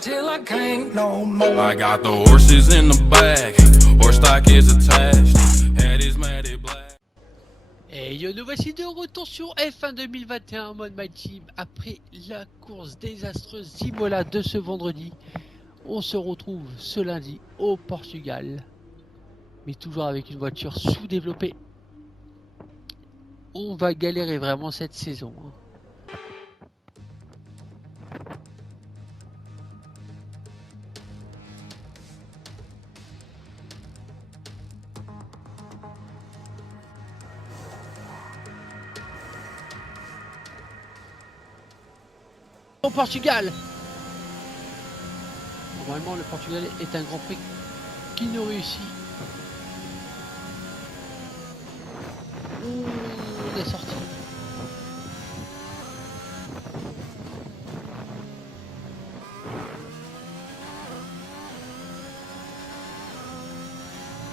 till I can't no more. I got the horses in the back, horse stock is attached, head is matted black. Et yo, nous voici de retour sur F1 2021 en mode My Team. Après la course désastreuse d'Imola de ce vendredi, on se retrouve ce lundi au Portugal. Mais toujours avec une voiture sous-développée. On va galérer vraiment cette saison. Au Portugal. Normalement, le Portugal est un Grand Prix qui nous réussit. On est sorti.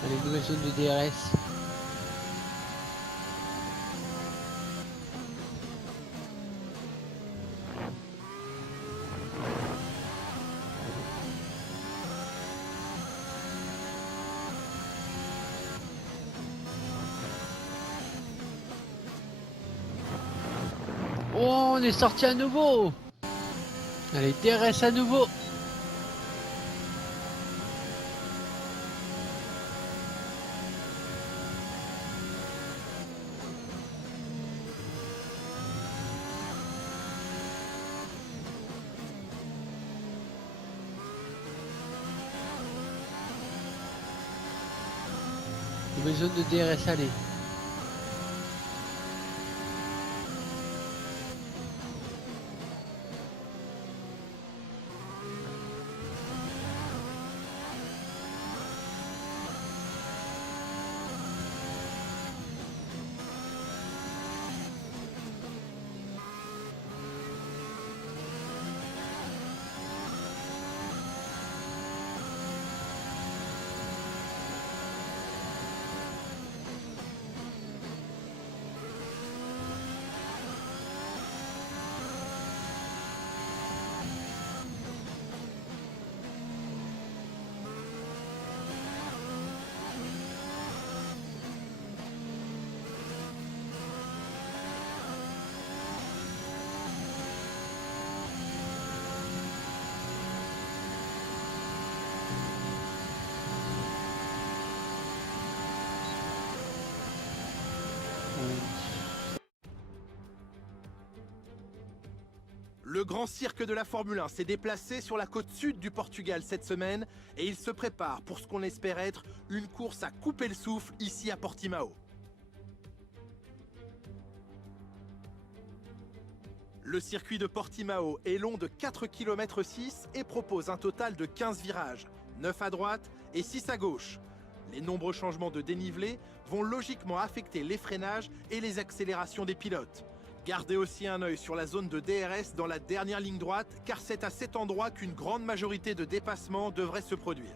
Allez, nouvelle zone de DRS. Oh, on est sorti à nouveau. Allez, DRS à nouveau. Nouvelle zone de DRS, allez. Le grand cirque de la Formule 1 s'est déplacé sur la côte sud du Portugal cette semaine et il se prépare pour ce qu'on espère être une course à couper le souffle ici à Portimao. Le circuit de Portimao est long de 4,6 km et propose un total de 15 virages, 9 à droite et 6 à gauche. Les nombreux changements de dénivelé vont logiquement affecter les freinages et les accélérations des pilotes. Gardez aussi un œil sur la zone de DRS dans la dernière ligne droite, car c'est à cet endroit qu'une grande majorité de dépassements devrait se produire.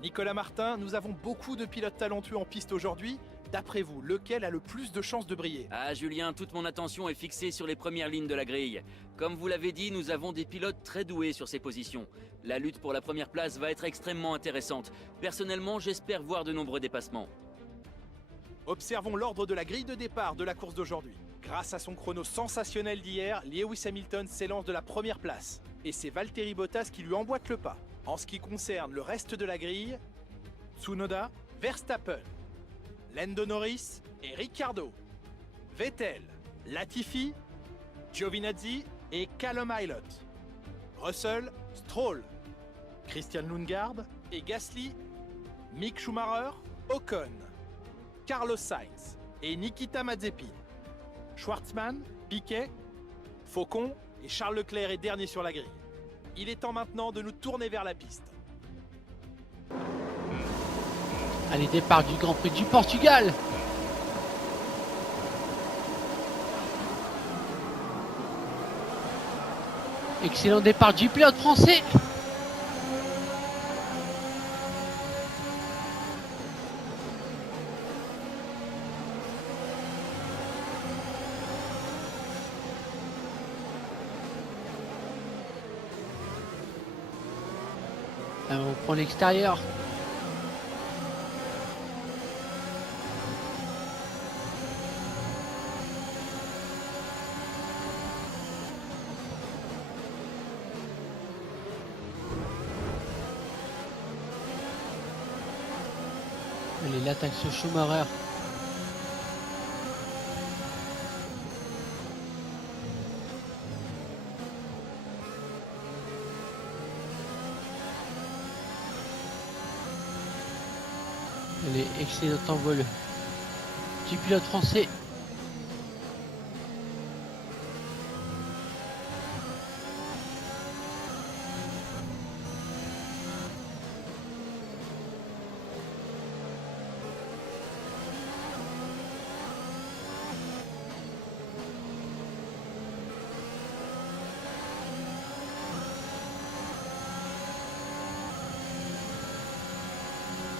Nicolas Martin, nous avons beaucoup de pilotes talentueux en piste aujourd'hui. D'après vous, lequel a le plus de chances de briller? Ah Julien, toute mon attention est fixée sur les premières lignes de la grille. Comme vous l'avez dit, nous avons des pilotes très doués sur ces positions. La lutte pour la première place va être extrêmement intéressante. Personnellement, j'espère voir de nombreux dépassements. Observons l'ordre de la grille de départ de la course d'aujourd'hui. Grâce à son chrono sensationnel d'hier, Lewis Hamilton s'élance de la première place. Et c'est Valtteri Bottas qui lui emboîte le pas. En ce qui concerne le reste de la grille, Tsunoda, Verstappen, Lando Norris et Ricciardo, Vettel, Latifi, Giovinazzi et Callum Ilott, Russell, Stroll, Christian Lundgaard et Gasly, Mick Schumacher, Ocon, Carlos Sainz et Nikita Mazepin, Schwartzman, Piquet, Faucon et Charles Leclerc est dernier sur la grille. Il est temps maintenant de nous tourner vers la piste. Allez, départ du Grand Prix du Portugal. Excellent départ du pilote français. On prend l'extérieur. Allez, l'attaque sur Schumacher. Allez, excellent envol du pilote français.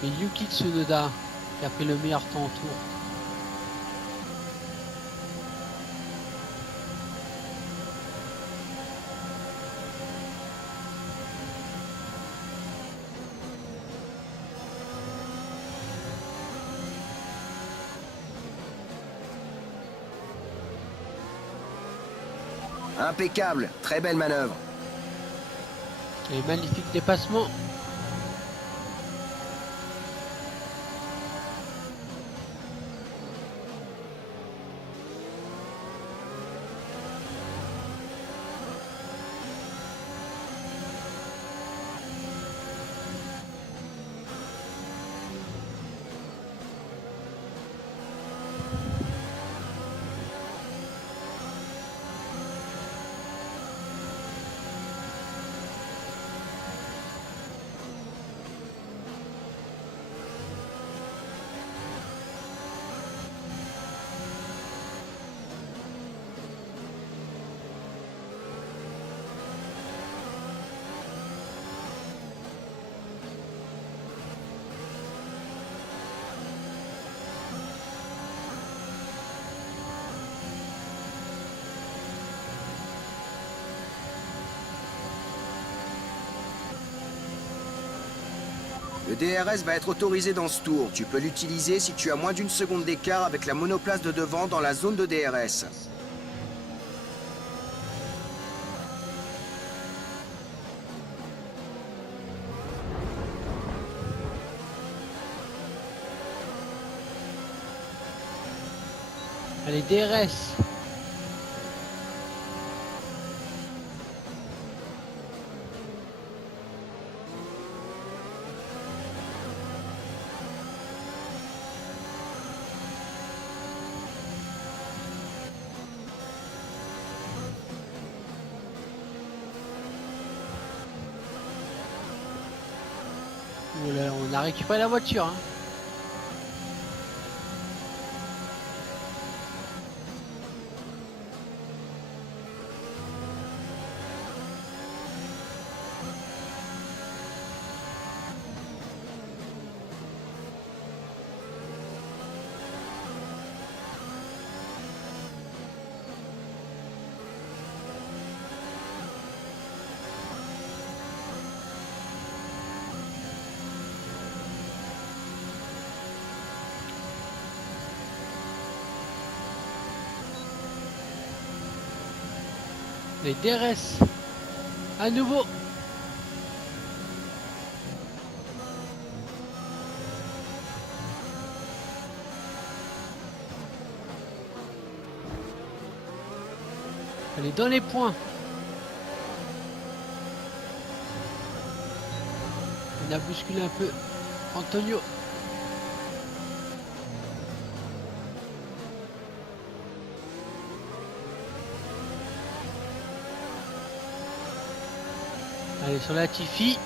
Et Yuki Tsunoda qui a pris le meilleur temps au tour. Impeccable, très belle manœuvre. Et magnifique dépassement. Le DRS va être autorisé dans ce tour. Tu peux l'utiliser si tu as moins d'une seconde d'écart avec la monoplace de devant dans la zone de DRS. Allez, DRS. Voilà, on a récupéré la voiture. Hein. Les DRS. À nouveau. Allez, dans les points. On a bousculé un peu Antonio. Allez, sur la Tiffy.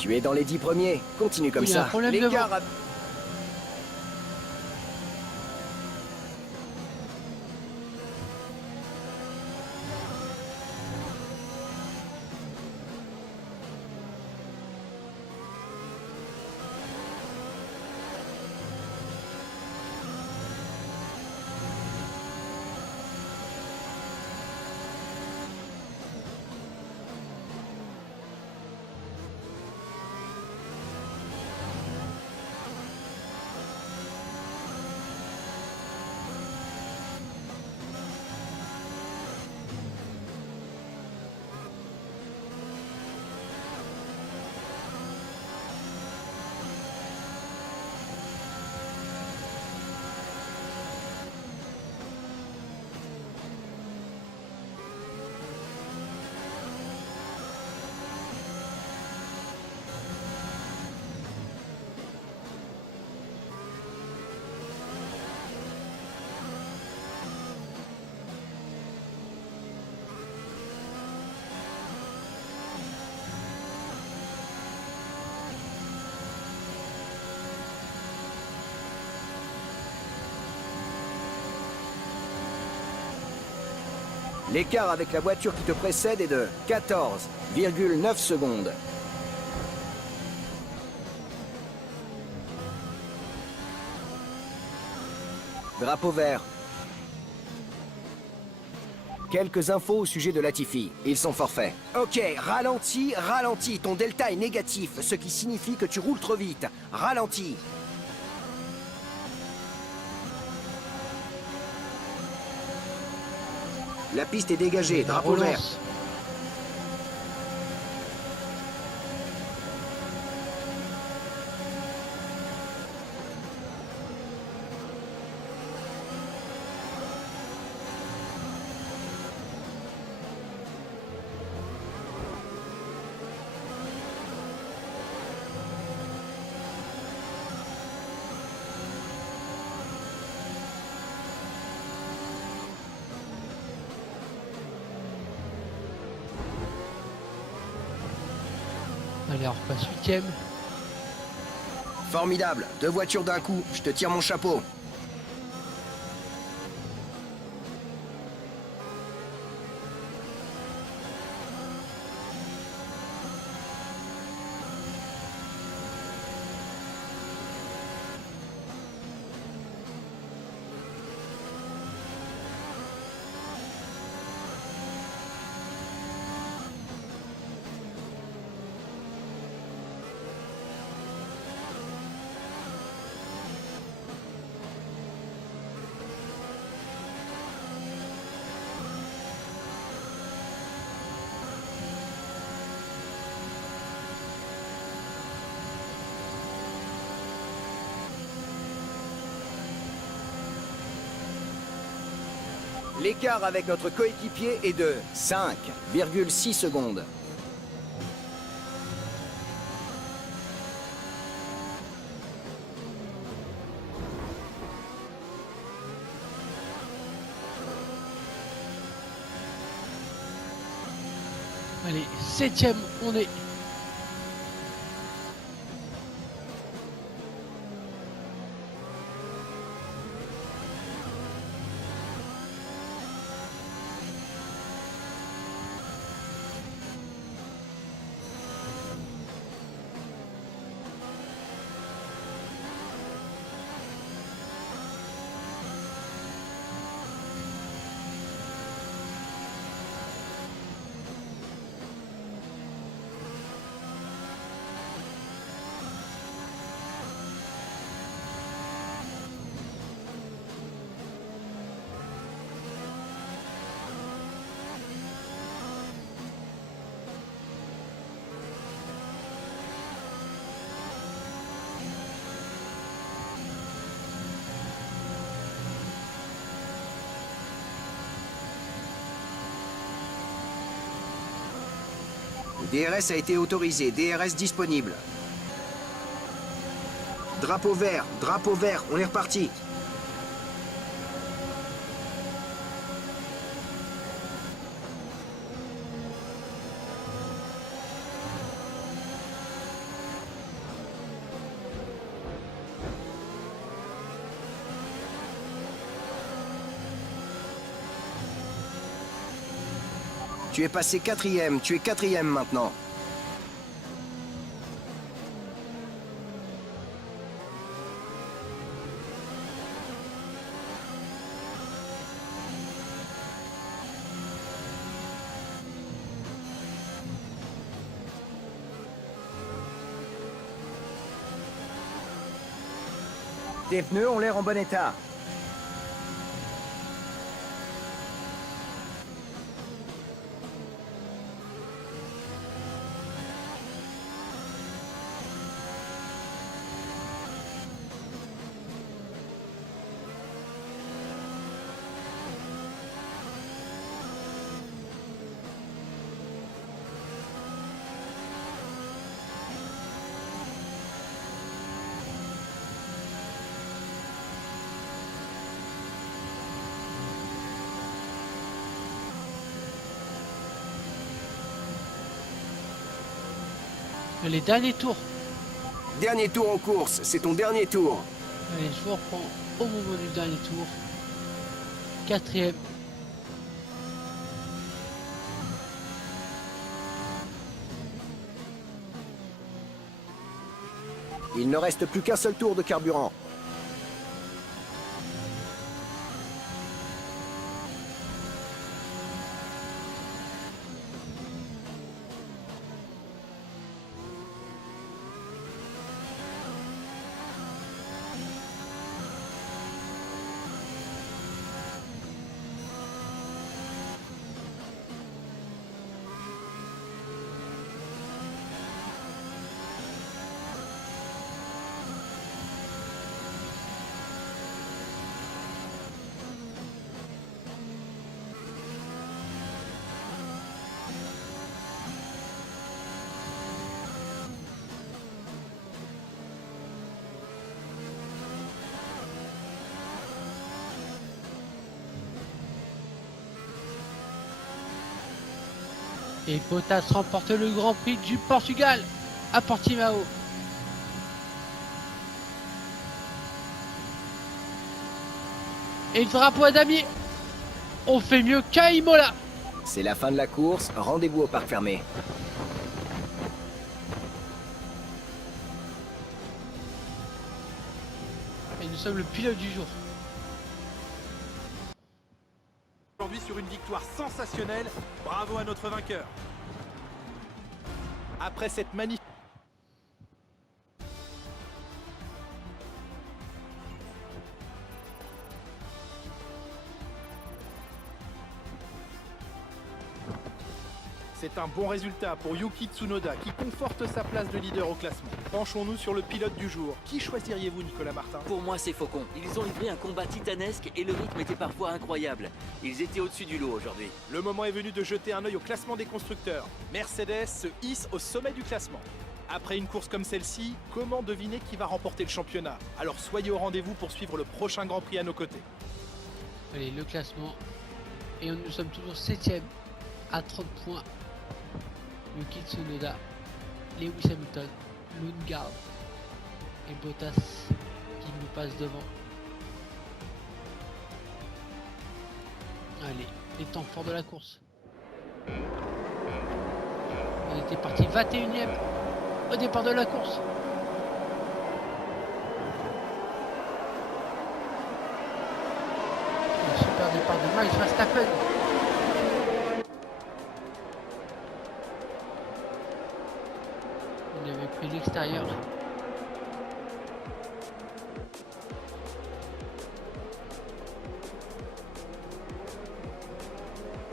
Tu es dans les 10 premiers. Continue comme Il y a un ça. problème L'écart a- L'écart avec la voiture qui te précède est de 14,9 secondes. Drapeau vert. Quelques infos au sujet de Latifi. Ils sont forfaits. Ok, ralenti, ralenti. Ton delta est négatif, ce qui signifie que tu roules trop vite. Ralenti. La piste est dégagée, La drapeau vert. relance. Allez, on repasse 8ème. Formidable, 2 voitures d'un coup, je te tire mon chapeau. L'écart avec notre coéquipier est de 5,6 secondes. Allez, 7ème, on est. Le DRS a été autorisé, DRS disponible. Drapeau vert, on est reparti. Tu es passé quatrième, tu es quatrième maintenant. Tes pneus ont l'air en bon état. Les derniers tours. Dernier tour en course, c'est ton dernier tour. Allez, je vous reprends au moment du dernier tour. Quatrième. Il ne reste plus qu'un seul tour de carburant. Et Bottas remporte le Grand Prix du Portugal à Portimao. Et le drapeau à damier. On fait mieux qu'à Imola. C'est la fin de la course, rendez-vous au parc fermé. Et nous sommes le pilote du jour. Aujourd'hui sur une victoire sensationnelle, bravo à notre vainqueur. Après cette magnifique... C'est un bon résultat pour Yuki Tsunoda qui conforte sa place de leader au classement. Penchons-nous sur le pilote du jour. Qui choisiriez-vous, Nicolas Martin? Pour moi, c'est Faucon. Ils ont livré un combat titanesque et le rythme était parfois incroyable. Ils étaient au-dessus du lot aujourd'hui. Le moment est venu de jeter un œil au classement des constructeurs. Mercedes se hisse au sommet du classement. Après une course comme celle-ci, comment deviner qui va remporter le championnat? Alors soyez au rendez-vous pour suivre le prochain Grand Prix à nos côtés. Allez, le classement. Et nous sommes toujours 7ème à 30 points. Yuki Tsunoda, Lewis Hamilton, Lundgaard et Bottas qui nous passent devant. Allez, les temps forts de la course. On était parti 21ème au départ de la course. Un super départ de Max Verstappen. Il avait pris l'extérieur.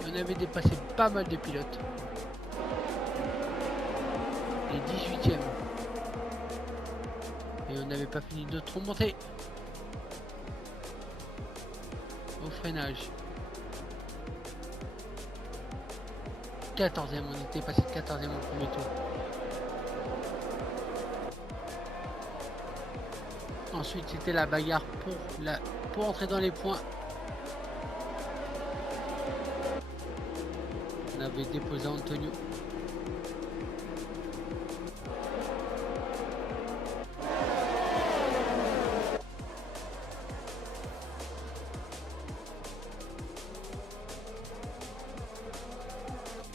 On avait dépassé pas mal de pilotes. Les 18ème. Et on n'avait pas fini notre remontée. Au freinage. 14ème, on était passé 14ème au premier tour. Ensuite, c'était la bagarre pour entrer dans les points. On avait déposé Antonio.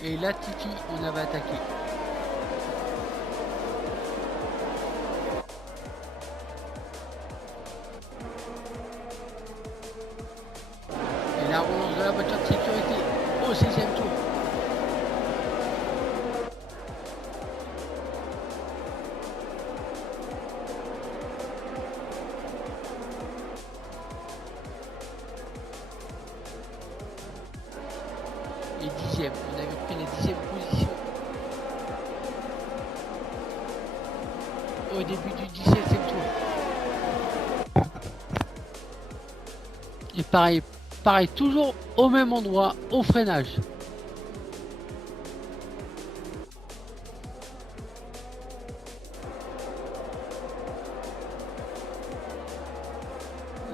et Latifi, on avait attaqué. Et la relance de la voiture de sécurité au 16e tour. Et 10e, on avait pris la 10e position au début du 17e tour. Et pareil, toujours au même endroit, au freinage.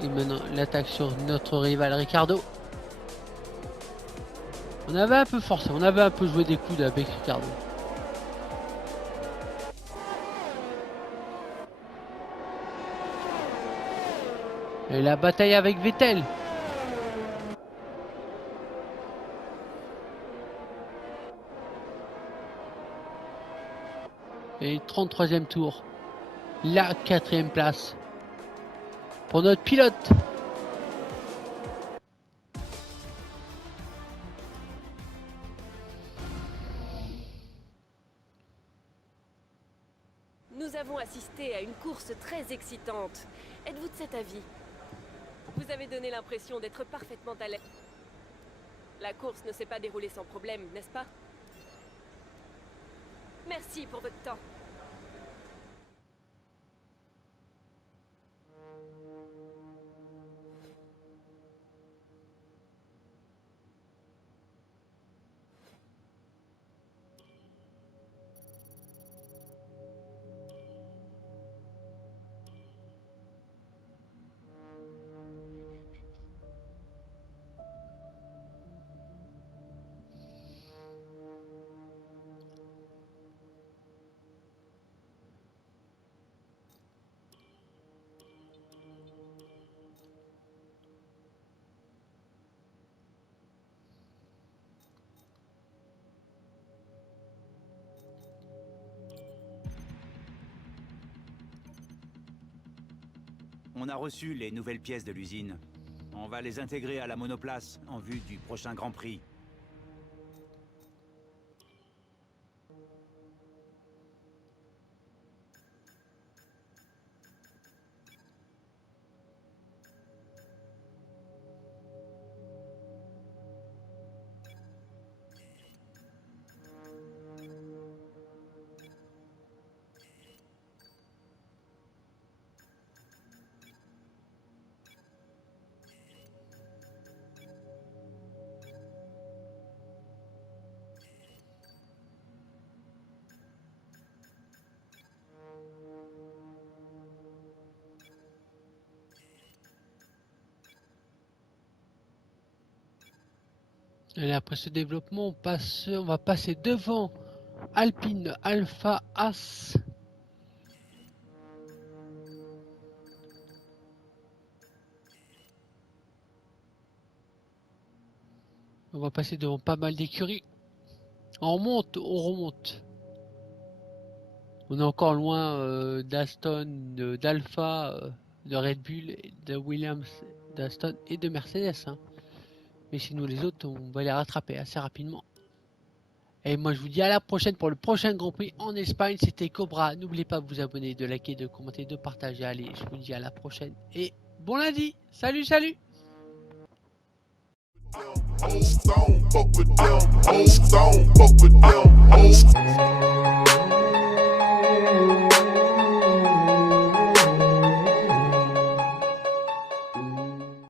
Et maintenant l'attaque sur notre rival Ricardo. On avait un peu forcé, on avait un peu joué des coudes avec Ricardo. Et la bataille avec Vettel. Et 33e tour. La 4e place. Pour notre pilote. Nous avons assisté à une course très excitante. Êtes-vous de cet avis? Vous avez donné l'impression d'être parfaitement à l'aise. La course ne s'est pas déroulée sans problème, n'est-ce pas? Merci pour votre temps. On a reçu les nouvelles pièces de l'usine. On va les intégrer à la monoplace en vue du prochain Grand Prix. Et après ce développement, on va passer devant Alpine, Alpha, As. On va passer devant pas mal d'écuries. On remonte, on remonte. On est encore loin d'Aston, d'Alpha, de Red Bull, de Williams, d'Aston et de Mercedes. Hein. Mais sinon les autres, on va les rattraper assez rapidement. Et moi je vous dis à la prochaine pour le prochain Grand Prix en Espagne. C'était Cobra. N'oubliez pas de vous abonner, de liker, de commenter, de partager. Allez, je vous dis à la prochaine. Et bon lundi. Salut, salut. Old stone, fuck with them. Old stone, fuck with them. Old